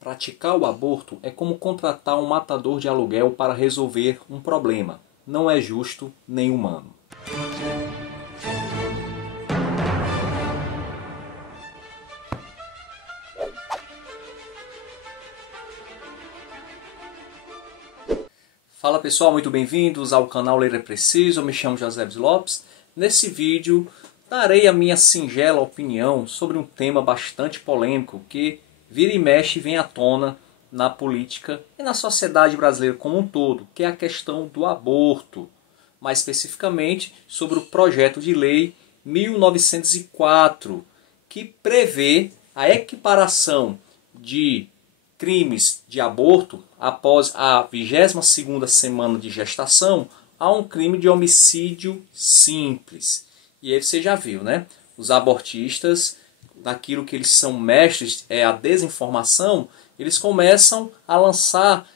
Praticar o aborto é como contratar um matador de aluguel para resolver um problema. Não é justo nem humano. Fala pessoal, muito bem-vindos ao canal Ler é Preciso. Eu me chamo José Lopes. Nesse vídeo darei a minha singela opinião sobre um tema bastante polêmico que vira e mexe e vem à tona na política e na sociedade brasileira como um todo, que é a questão do aborto. Mais especificamente sobre o projeto de lei 1904, que prevê a equiparação de crimes de aborto após a 22ª semana de gestação a um crime de homicídio simples. E aí você já viu, né? Os abortistas, naquilo que eles são mestres, é a desinformação, eles começam a lançar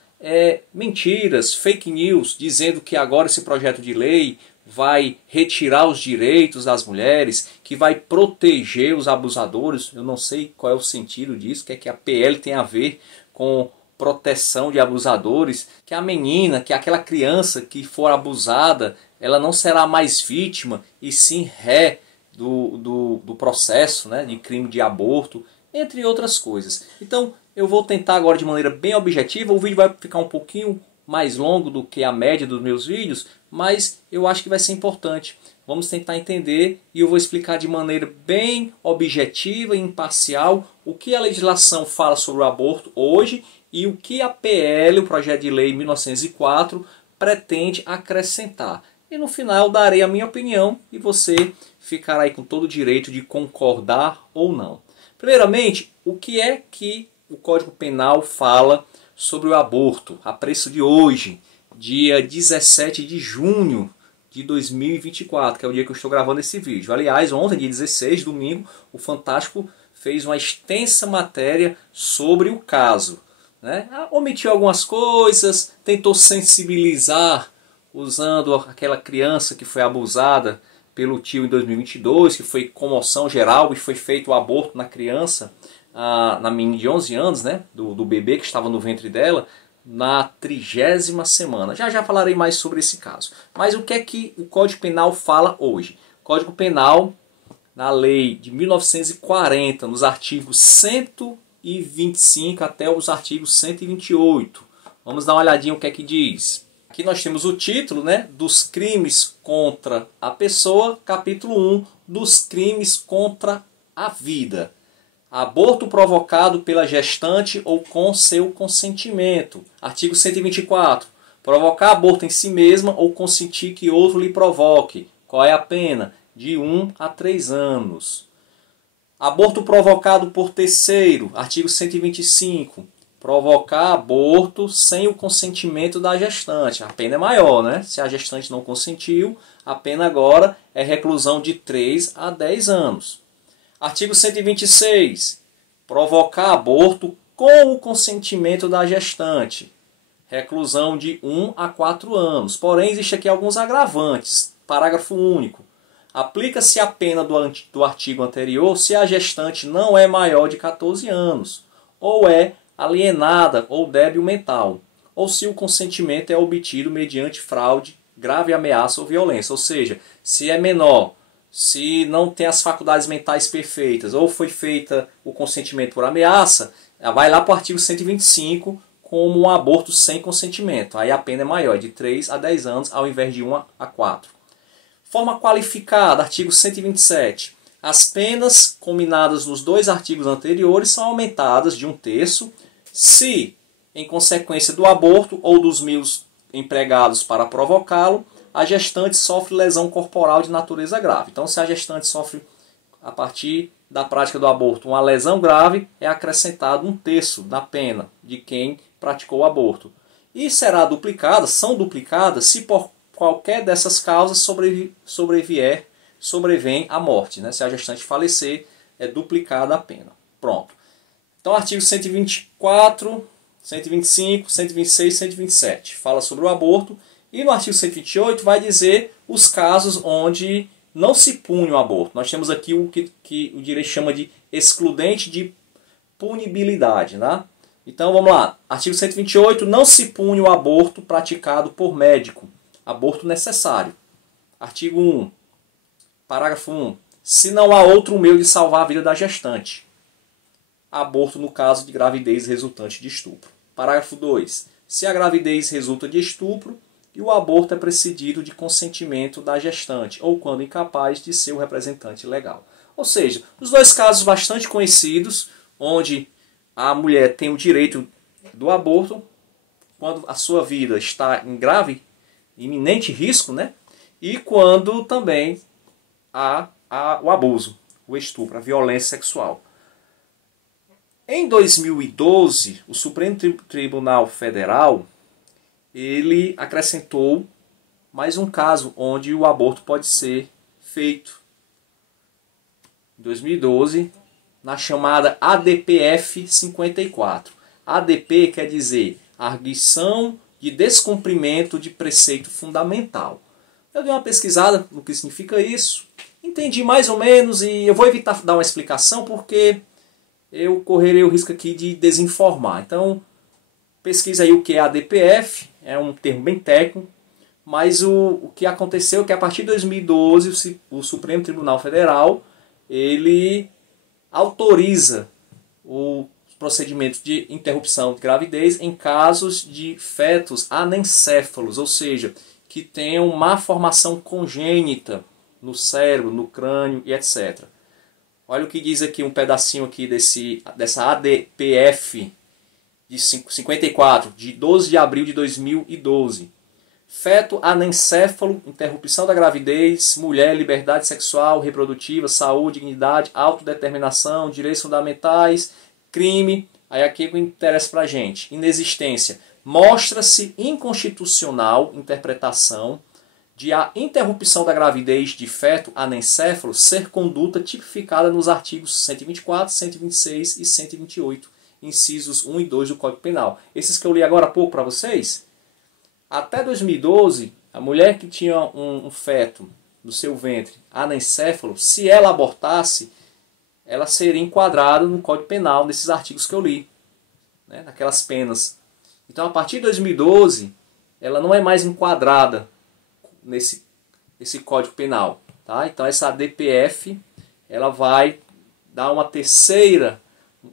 mentiras, fake news, dizendo que agora esse projeto de lei vai retirar os direitos das mulheres, que vai proteger os abusadores. Eu não sei qual é o sentido disso, que a PL tem a ver com proteção de abusadores, que a menina, que aquela criança que for abusada, ela não será mais vítima e sim ré do processo, né, de crime de aborto, entre outras coisas. Então eu vou tentar agora de maneira bem objetiva. O vídeo vai ficar um pouquinho mais longo do que a média dos meus vídeos, mas eu acho que vai ser importante. Vamos tentar entender e eu vou explicar de maneira bem objetiva e imparcial o que a legislação fala sobre o aborto hoje e o que a PL, o projeto de lei 1904, pretende acrescentar. E no final darei a minha opinião e você ficará aí com todo o direito de concordar ou não. Primeiramente, o que é que o Código Penal fala sobre o aborto a preço de hoje, dia 17 de junho de 2024, que é o dia que eu estou gravando esse vídeo. Aliás, ontem, dia 16, domingo, o Fantástico fez uma extensa matéria sobre o caso, né? Omitiu algumas coisas, tentou sensibilizar usando aquela criança que foi abusada pelo tio em 2022, que foi comoção geral e foi feito o aborto na criança, na menina de 11 anos, né, do bebê que estava no ventre dela, na 30ª semana. Já falarei mais sobre esse caso. Mas o que é que o Código Penal fala hoje? O Código Penal, na lei de 1940, nos artigos 125 até os artigos 128. Vamos dar uma olhadinha o que é que diz. Aqui nós temos o título, né, dos crimes contra a pessoa, capítulo 1, dos crimes contra a vida. Aborto provocado pela gestante ou com seu consentimento. Artigo 124. Provocar aborto em si mesma ou consentir que outro lhe provoque. Qual é a pena? De 1 a 3 anos. Aborto provocado por terceiro. Artigo 125. Provocar aborto sem o consentimento da gestante. A pena é maior, né? Se a gestante não consentiu, a pena agora é reclusão de 3 a 10 anos. Artigo 126. Provocar aborto com o consentimento da gestante. Reclusão de 1 a 4 anos. Porém, existe aqui alguns agravantes. Parágrafo único. Aplica-se a pena do artigo anterior se a gestante não é maior de 14 anos, ou é alienada ou débil mental, ou se o consentimento é obtido mediante fraude, grave ameaça ou violência. Ou seja, se é menor, se não tem as faculdades mentais perfeitas, ou foi feita o consentimento por ameaça, vai lá para o artigo 125 como um aborto sem consentimento. Aí a pena é maior, de 3 a 10 anos, ao invés de 1 a 4. Forma qualificada, artigo 127. As penas combinadas nos dois artigos anteriores são aumentadas de 1/3 se, em consequência do aborto ou dos meios empregados para provocá-lo, a gestante sofre lesão corporal de natureza grave. Então, se a gestante sofre, a partir da prática do aborto, uma lesão grave, é acrescentado 1/3 da pena de quem praticou o aborto. E será duplicada, são duplicadas, se por qualquer dessas causas sobrevém a morte, né? Se a gestante falecer, é duplicada a pena. Pronto. Então, artigo 124, 125, 126, 127 fala sobre o aborto. E no artigo 128 vai dizer os casos onde não se pune o aborto. Nós temos aqui o que o direito chama de excludente de punibilidade, né? Então vamos lá. Artigo 128. Não se pune o aborto praticado por médico. Aborto necessário. Artigo 1. Parágrafo 1. Se não há outro meio de salvar a vida da gestante. Aborto no caso de gravidez resultante de estupro. Parágrafo 2. Se a gravidez resulta de estupro e o aborto é precedido de consentimento da gestante, ou quando incapaz de seu representante legal. Ou seja, os dois casos bastante conhecidos, onde a mulher tem o direito do aborto, quando a sua vida está em grave, iminente risco, né? E quando também há o abuso, o estupro, a violência sexual. Em 2012, o Supremo Tribunal Federal ele acrescentou mais um caso onde o aborto pode ser feito. Em 2012, na chamada ADPF 54. ADP quer dizer Arguição de Descumprimento de Preceito Fundamental. Eu dei uma pesquisada no que significa isso, entendi mais ou menos e eu vou evitar dar uma explicação porque eu correrei o risco aqui de desinformar. Então, pesquisa aí o que é ADPF, é um termo bem técnico, mas o que aconteceu é que a partir de 2012 o Supremo Tribunal Federal ele autoriza os procedimentos de interrupção de gravidez em casos de fetos anencéfalos, ou seja, que tenham má formação congênita no cérebro, no crânio e etc. Olha o que diz aqui um pedacinho aqui dessa ADPF de 54, de 12 de abril de 2012. Feto anencéfalo, interrupção da gravidez, mulher, liberdade sexual, reprodutiva, saúde, dignidade, autodeterminação, direitos fundamentais, crime. Aí aqui o que interessa pra gente. Inexistência. Mostra-se inconstitucional interpretação de a interrupção da gravidez de feto anencéfalo ser conduta tipificada nos artigos 124, 126 e 128, incisos 1 e 2 do Código Penal. Esses que eu li agora há pouco para vocês. Até 2012, a mulher que tinha um feto no seu ventre anencéfalo, se ela abortasse, ela seria enquadrada no Código Penal, nesses artigos que eu li, né, naquelas penas. Então, a partir de 2012, ela não é mais enquadrada nesse Código Penal. Tá? Então, essa DPF ela vai dar uma terceira,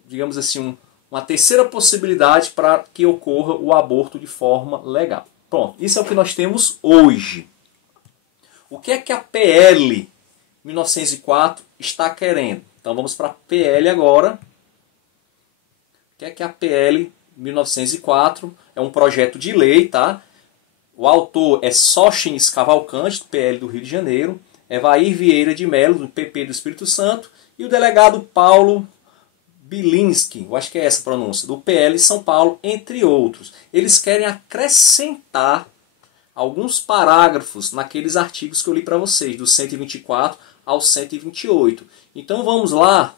digamos assim, uma terceira possibilidade para que ocorra o aborto de forma legal. Pronto, isso é o que nós temos hoje. O que é que a PL 1904 está querendo? Então vamos para a PL agora. O que é que a PL 1904 é um projeto de lei, tá? O autor é Sóstenes Cavalcante, do PL do Rio de Janeiro, Evair Vieira de Mello, do PP do Espírito Santo, e o delegado Paulo Bilinski, eu acho que é essa a pronúncia, do PL São Paulo, entre outros. Eles querem acrescentar alguns parágrafos naqueles artigos que eu li para vocês, do 124 ao 128. Então vamos lá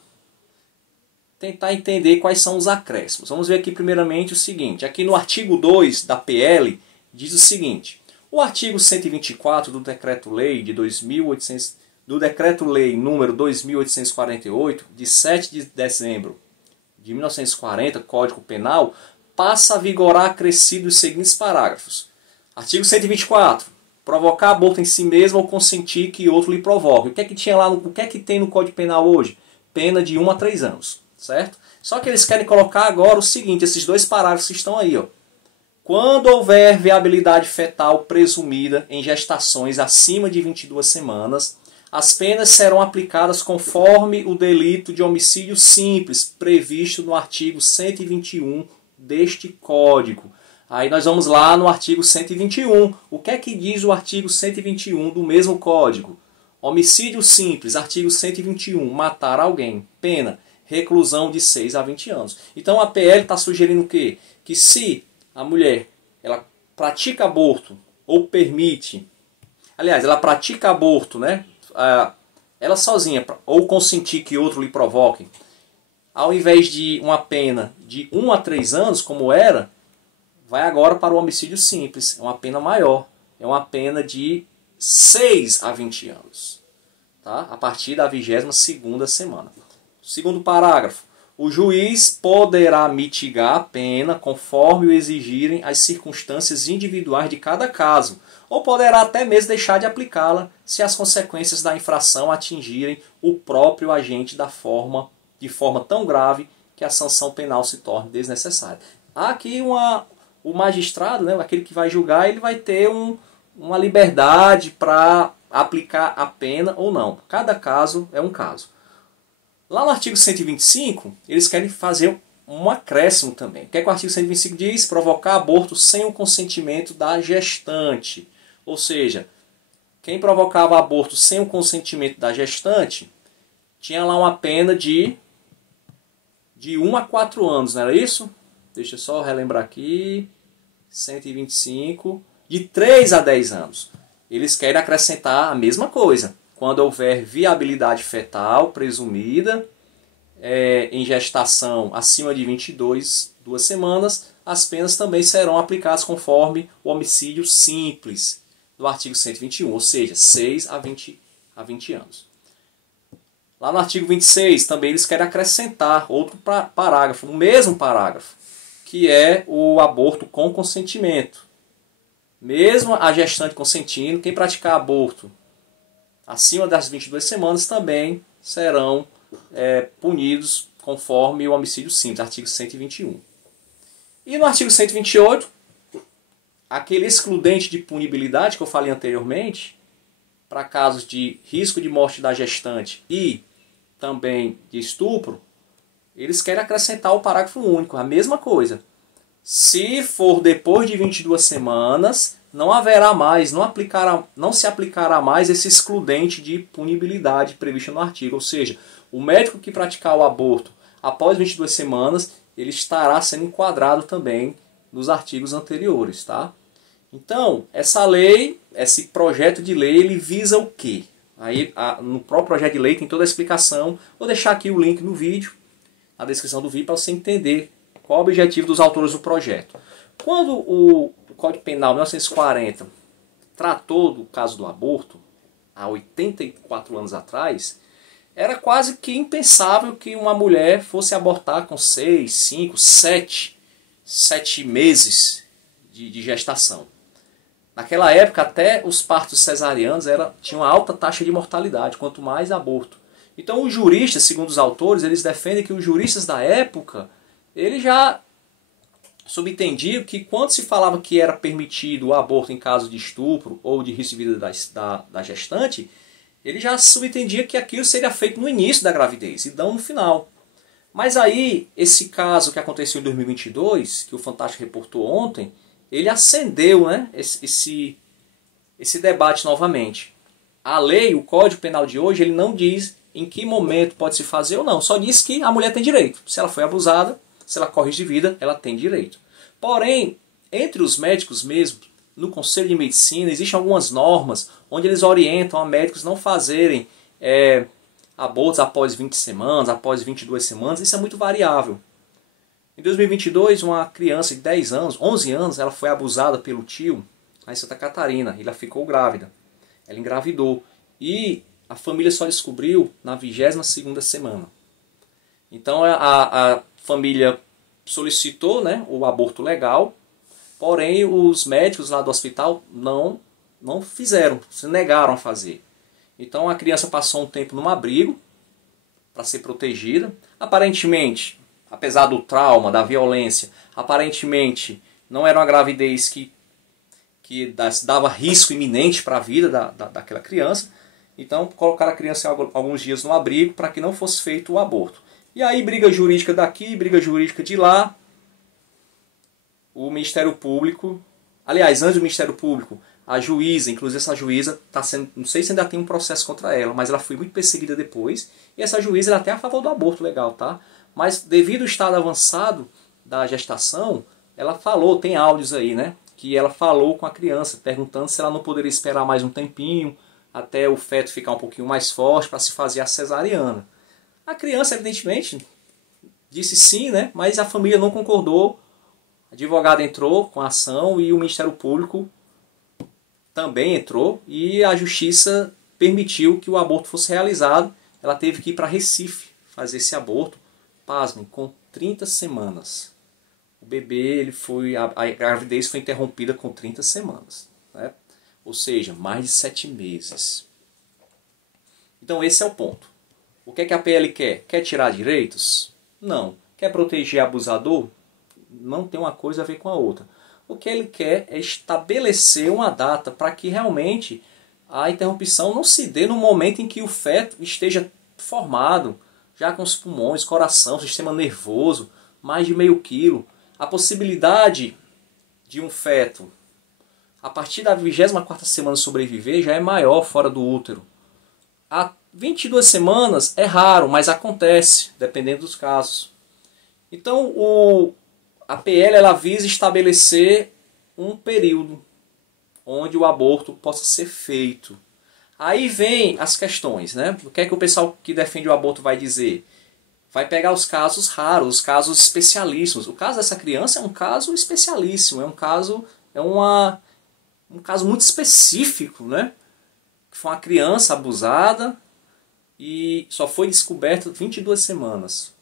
tentar entender quais são os acréscimos. Vamos ver aqui primeiramente o seguinte. Aqui no artigo 2 da PL diz o seguinte. O artigo 124 do Decreto-Lei de 2800 do Decreto-Lei número 2848, de 7 de dezembro de 1940, Código Penal, passa a vigorar acrescido os seguintes parágrafos. Artigo 124. Provocar aborto em si mesmo ou consentir que outro lhe provoque. O que é que tinha lá, o que é que tem no Código Penal hoje? Pena de 1 a 3 anos, certo? Só que eles querem colocar agora o seguinte, esses dois parágrafos que estão aí, ó. Quando houver viabilidade fetal presumida em gestações acima de 22 semanas, as penas serão aplicadas conforme o delito de homicídio simples previsto no artigo 121 deste Código. Aí nós vamos lá no artigo 121. O que é que diz o artigo 121 do mesmo Código? Homicídio simples, artigo 121, matar alguém, pena, reclusão de 6 a 20 anos. Então a PL está sugerindo o quê? Que se a mulher ela pratica aborto ou permite, aliás, ela pratica aborto, né? Ela sozinha, ou consentir que outro lhe provoque, ao invés de uma pena de 1 a 3 anos, como era, vai agora para o homicídio simples. É uma pena maior. É uma pena de 6 a 20 anos. Tá? A partir da 22ª semana. Segundo parágrafo. o juiz poderá mitigar a pena conforme o exigirem as circunstâncias individuais de cada caso, ou poderá até mesmo deixar de aplicá-la se as consequências da infração atingirem o próprio agente de forma tão grave que a sanção penal se torne desnecessária. Há aqui o magistrado, né, aquele que vai julgar, ele vai ter uma liberdade para aplicar a pena ou não. Cada caso é um caso. Lá no artigo 125, eles querem fazer um acréscimo também. O que é que o artigo 125 diz? Provocar aborto sem o consentimento da gestante. Ou seja, quem provocava aborto sem o consentimento da gestante tinha lá uma pena de 1 a 4 anos, não era isso? Deixa eu só relembrar aqui. 125, de 3 a 10 anos. Eles querem acrescentar a mesma coisa. Quando houver viabilidade fetal presumida, em gestação acima de 2 semanas, as penas também serão aplicadas conforme o homicídio simples do artigo 121, ou seja, 6 a 20 anos. Lá no artigo 26, também eles querem acrescentar outro parágrafo, o mesmo parágrafo, que é o aborto com consentimento. Mesmo a gestante consentindo, quem praticar aborto acima das 22 semanas também serão punidos conforme o homicídio simples, artigo 121. E no artigo 128, aquele excludente de punibilidade que eu falei anteriormente, para casos de risco de morte da gestante e também de estupro, eles querem acrescentar o parágrafo único, a mesma coisa. Se for depois de 22 semanas, não haverá mais, não se aplicará mais esse excludente de punibilidade previsto no artigo. Ou seja, o médico que praticar o aborto após 22 semanas, ele estará sendo enquadrado também nos artigos anteriores, tá? Então, essa lei, esse projeto de lei, ele visa o quê? Aí, no próprio projeto de lei tem toda a explicação. Vou deixar aqui o link no vídeo, na descrição do vídeo, para você entender qual o objetivo dos autores do projeto. Quando o Código Penal, 1940, tratou do caso do aborto, há 84 anos atrás, era quase que impensável que uma mulher fosse abortar com 6, 5, 7 meses de gestação. Naquela época, até os partos cesarianos tinham uma alta taxa de mortalidade, quanto mais aborto. Então, os juristas, segundo os autores, eles defendem que os juristas da época, eles já subentendiam que quando se falava que era permitido o aborto em caso de estupro ou de risco de vida da gestante, ele já subentendia que aquilo seria feito no início da gravidez e não no final. Mas aí, esse caso que aconteceu em 2022, que o Fantástico reportou ontem, ele acendeu, né, esse debate novamente. A lei, o Código Penal de hoje, ele não diz em que momento pode se fazer ou não. Só diz que a mulher tem direito. Se ela foi abusada, se ela corre de vida, ela tem direito. Porém, entre os médicos mesmo, no Conselho de Medicina, existem algumas normas onde eles orientam a médicos não fazerem abortos após 20 semanas, após 22 semanas. Isso é muito variável. Em 2022, uma criança de 10 anos, 11 anos, ela foi abusada pelo tio em Santa Catarina. Ela ficou grávida. Ela engravidou. E a família só descobriu na 22ª semana. Então a família solicitou, né, o aborto legal, porém os médicos lá do hospital não fizeram, se negaram a fazer. Então a criança passou um tempo num abrigo para ser protegida. Aparentemente, apesar do trauma, da violência, aparentemente não era uma gravidez que dava risco iminente para a vida daquela criança. Então colocaram a criança alguns dias no abrigo para que não fosse feito o aborto. E aí briga jurídica daqui, briga jurídica de lá. O Ministério Público, aliás, antes do Ministério Público, a juíza, inclusive essa juíza, está sendo, não sei se ainda tem um processo contra ela, mas ela foi muito perseguida depois. E essa juíza, ela até é a favor do aborto legal, tá? Mas devido ao estado avançado da gestação, ela falou, tem áudios aí, né? Que ela falou com a criança, perguntando se ela não poderia esperar mais um tempinho, até o feto ficar um pouquinho mais forte para se fazer a cesariana. A criança, evidentemente, disse sim, né? Mas a família não concordou. A advogada entrou com a ação e o Ministério Público também entrou. E a Justiça permitiu que o aborto fosse realizado. Ela teve que ir para Recife fazer esse aborto pasmem, com 30 semanas. O bebê, a gravidez foi interrompida com 30 semanas. Né? Ou seja, mais de 7 meses. Então esse é o ponto. O que é que a PL quer? Quer tirar direitos? Não. Quer proteger abusador? Não tem uma coisa a ver com a outra. O que ele quer é estabelecer uma data para que realmente a interrupção não se dê no momento em que o feto esteja formado, já com os pulmões, coração, sistema nervoso, mais de meio quilo. A possibilidade de um feto, a partir da 24ª semana sobreviver, já é maior fora do útero. Há 22 semanas é raro, mas acontece, dependendo dos casos. Então, a PL ela visa estabelecer um período onde o aborto possa ser feito. Aí vem as questões, né? O que é que o pessoal que defende o aborto vai dizer? Vai pegar os casos raros, os casos especialíssimos. O caso dessa criança é um caso especialíssimo, um caso muito específico, né? Que foi uma criança abusada e só foi descoberta 22 semanas.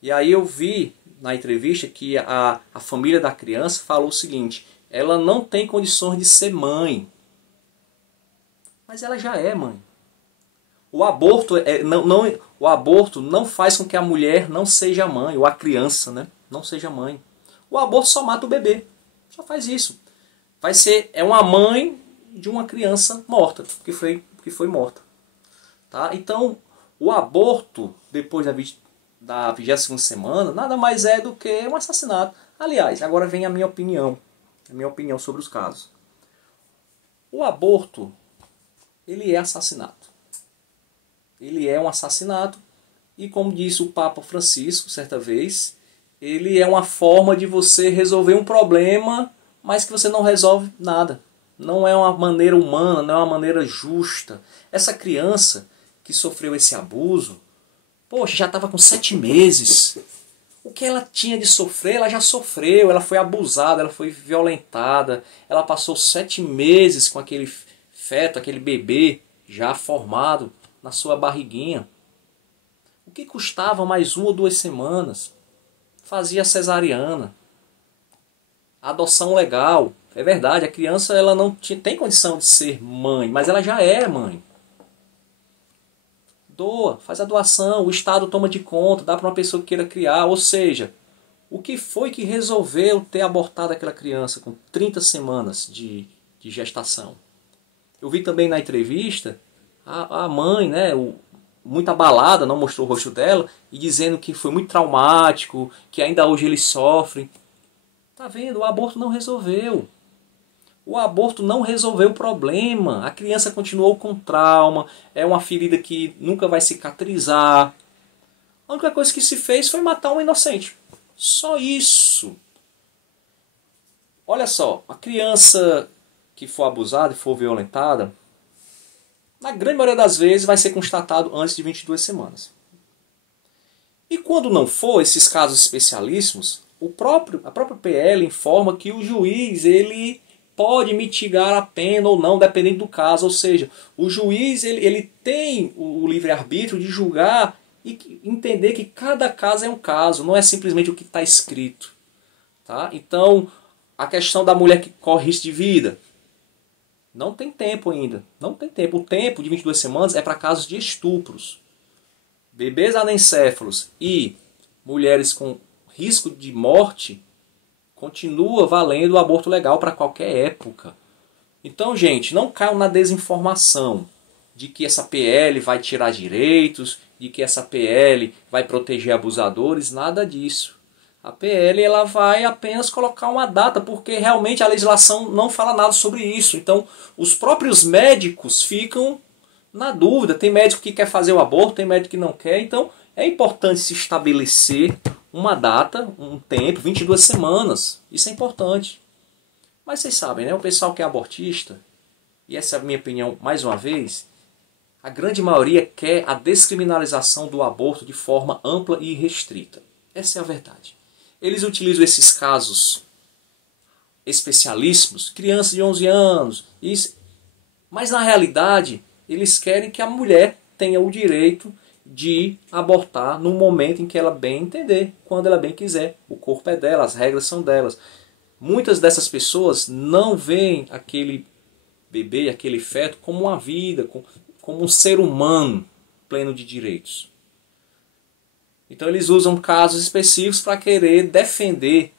E aí eu vi na entrevista que a família da criança falou o seguinte: ela não tem condições de ser mãe. Mas ela já é mãe. O aborto não faz com que a mulher não seja mãe, ou a criança, né, não seja mãe. O aborto só mata o bebê. Só faz isso. É uma mãe de uma criança morta, que foi morta. Tá? Então, o aborto, depois da 22ª semana, nada mais é do que um assassinato. Aliás, agora vem a minha opinião sobre os casos. O aborto, ele é assassinato. Ele é um assassinato e, como disse o Papa Francisco certa vez, ele é uma forma de você resolver um problema, mas que você não resolve nada. Não é uma maneira humana, não é uma maneira justa. Essa criança que sofreu esse abuso, poxa, já estava com 7 meses. O que ela tinha de sofrer, ela já sofreu. Ela foi abusada, ela foi violentada. Ela passou 7 meses com aquele feto, aquele bebê já formado na sua barriguinha. O que custava mais 1 ou 2 semanas? Fazia cesariana. Adoção legal. É verdade, a criança ela não tem condição de ser mãe, mas ela já é mãe. Doa, faz a doação, o Estado toma de conta, dá para uma pessoa que queira criar. Ou seja, o que foi que resolveu ter abortado aquela criança com 30 semanas de gestação? Eu vi também na entrevista a mãe, né, muito abalada, não mostrou o rosto dela, e dizendo que foi muito traumático, que ainda hoje eles sofrem. Tá vendo? O aborto não resolveu. O aborto não resolveu o problema. A criança continuou com trauma, é uma ferida que nunca vai cicatrizar. A única coisa que se fez foi matar um inocente. Só isso. Olha só, a criança que for abusada e for violentada, na grande maioria das vezes vai ser constatado antes de 22 semanas. E quando não for, esses casos especialíssimos, a própria PL informa que o juiz ele pode mitigar a pena ou não, dependendo do caso. Ou seja, o juiz ele tem o livre-arbítrio de julgar e entender que cada caso é um caso, não é simplesmente o que está escrito. Tá? Então, a questão da mulher que corre risco de vida, não tem tempo ainda. Não tem tempo. O tempo de 22 semanas é para casos de estupros. Bebês anencéfalos e mulheres com risco de morte, continua valendo o aborto legal para qualquer época. Então, gente, não caiam na desinformação de que essa PL vai tirar direitos, de que essa PL vai proteger abusadores, nada disso. A PL ela vai apenas colocar uma data, porque realmente a legislação não fala nada sobre isso. Então, os próprios médicos ficam na dúvida. Tem médico que quer fazer o aborto, tem médico que não quer. Então, é importante se estabelecer uma data, um tempo, 22 semanas. Isso é importante. Mas vocês sabem, né? O pessoal que é abortista, e essa é a minha opinião mais uma vez, a grande maioria quer a descriminalização do aborto de forma ampla e restrita. Essa é a verdade. Eles utilizam esses casos especialíssimos, crianças de 11 anos, mas na realidade eles querem que a mulher tenha o direito de abortar no momento em que ela bem entender, quando ela bem quiser. O corpo é dela, as regras são delas. Muitas dessas pessoas não veem aquele bebê, aquele feto, como uma vida, como um ser humano pleno de direitos. Então eles usam casos específicos para querer defender,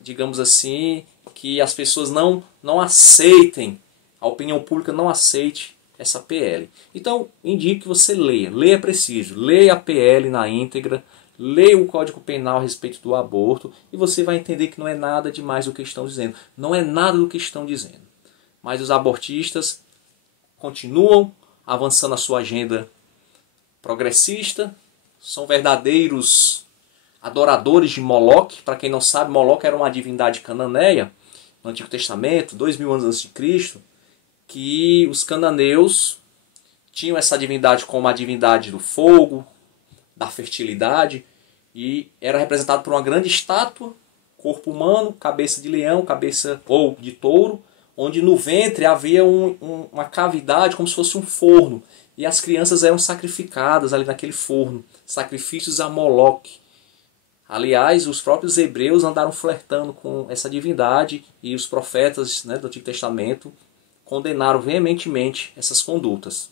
digamos assim, que as pessoas não aceitem, a opinião pública não aceite essa PL. Então indico que você leia. Leia preciso. Leia a PL na íntegra. Leia o Código Penal a respeito do aborto. E você vai entender que não é nada demais do que estão dizendo. Não é nada do que estão dizendo. Mas os abortistas continuam avançando a sua agenda progressista. São verdadeiros adoradores de Moloque. Para quem não sabe, Moloque era uma divindade cananeia no Antigo Testamento, 2000 anos antes de Cristo, que os cananeus tinham essa divindade como a divindade do fogo, da fertilidade, e era representado por uma grande estátua, corpo humano, cabeça de leão, cabeça ou de touro, onde no ventre havia uma cavidade como se fosse um forno, e as crianças eram sacrificadas ali naquele forno, sacrifícios a Moloque. Aliás, os próprios hebreus andaram flertando com essa divindade, e os profetas, né, do Antigo Testamento condenaram veementemente essas condutas.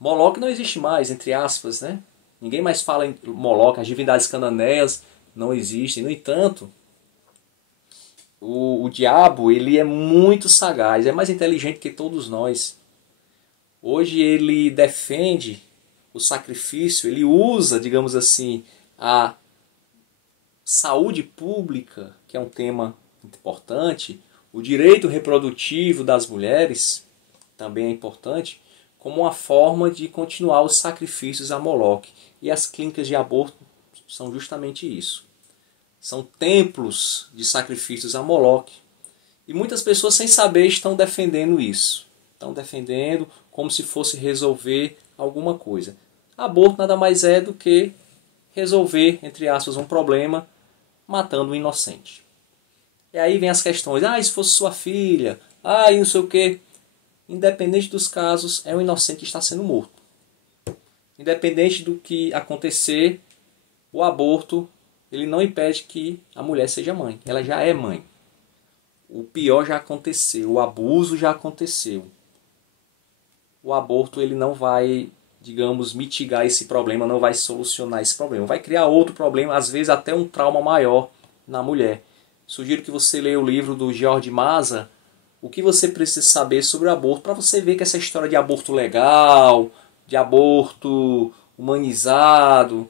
Moloque não existe mais, entre aspas, né? Ninguém mais fala em Moloque, as divindades cananeias não existem. No entanto, o diabo, ele é muito sagaz, é mais inteligente que todos nós. Hoje ele defende o sacrifício, ele usa, digamos assim, a saúde pública, que é um tema importante, o direito reprodutivo das mulheres, também é importante, como uma forma de continuar os sacrifícios a Moloque. E as clínicas de aborto são justamente isso. São templos de sacrifícios a Moloque. E muitas pessoas, sem saber, estão defendendo isso. Estão defendendo como se fosse resolver alguma coisa. Aborto nada mais é do que resolver, entre aspas, um problema matando um inocente. E aí vem as questões, e se fosse sua filha, e não sei o quê. Independente dos casos, é um inocente que está sendo morto. Independente do que acontecer, o aborto, ele não impede que a mulher seja mãe. Ela já é mãe. O pior já aconteceu, o abuso já aconteceu. O aborto, ele não vai, digamos, mitigar esse problema, não vai solucionar esse problema. Vai criar outro problema, às vezes até um trauma maior na mulher. Sugiro que você leia o livro do George Maza, O que você precisa saber sobre o aborto, para você ver que essa história de aborto legal, de aborto humanizado,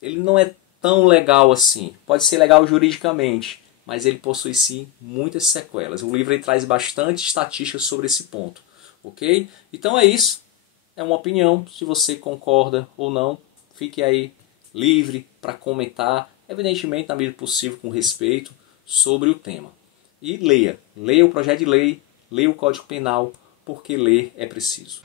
ele não é tão legal assim. Pode ser legal juridicamente, mas ele possui sim muitas sequelas. O livro aí traz bastante estatísticas sobre esse ponto. Ok? Então é isso. É uma opinião. Se você concorda ou não, fique aí livre para comentar, evidentemente na medida do possível com respeito, sobre o tema. E leia. Leia o projeto de lei, leia o Código Penal, porque ler é preciso.